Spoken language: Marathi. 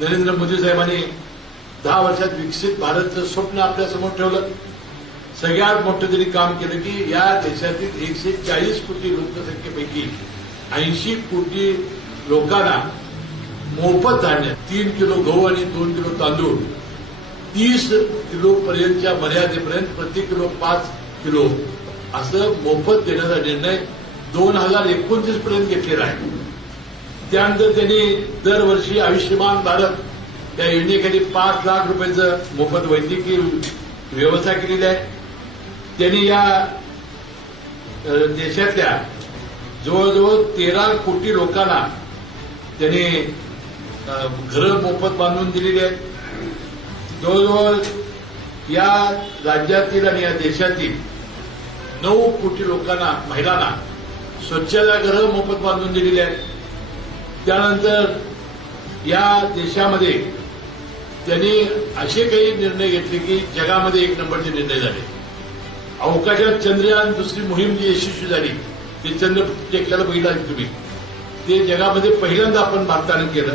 नरेंद्र मोदी साहेबांनी दहा वर्षात विकसित भारतचं स्वप्न आपल्यासमोर ठेवलं. सगळ्यात मोठं त्यांनी काम केलं की या देशातील एकशे चाळीस कोटी लोकसंख्येपैकी ऐंशी कोटी लोकांना मोफत धान्य तीन किलो गहू आणि दोन किलो तांदूळ तीस किलो पर्यंतच्या मर्यादेपर्यंत प्रति किलो पाच किलो असं मोफत देण्याचा निर्णय दोन हजार एकोणतीस पर्यंत घेतलेला आहे. त्यानंतर त्यांनी दरवर्षी आयुष्यमान भारत या योजनेखाली पाच लाख रुपयाचं मोफत वैद्यकीय व्यवस्था केलेली आहे. त्यांनी या देशातल्या जवळजवळ तेरा कोटी लोकांना त्यांनी घरं मोफत बांधून दिलेली आहेत. जवळजवळ या राज्यातील आणि या देशातील नऊ कोटी लोकांना महिलांना स्वच्छता घरं मोफत बांधून दिलेली आहेत. त्यानंतर या देशामध्ये त्यांनी असे काही निर्णय घेतले की जगामध्ये एक नंबरचे निर्णय झाले. अवकाशात चंद्रयान दुसरी मोहीम जी यशस्वी झाली ते चंद्र टेकल्याला बघितला आहे तुम्ही. ते जगामध्ये पहिल्यांदा आपण भारतानं केलं.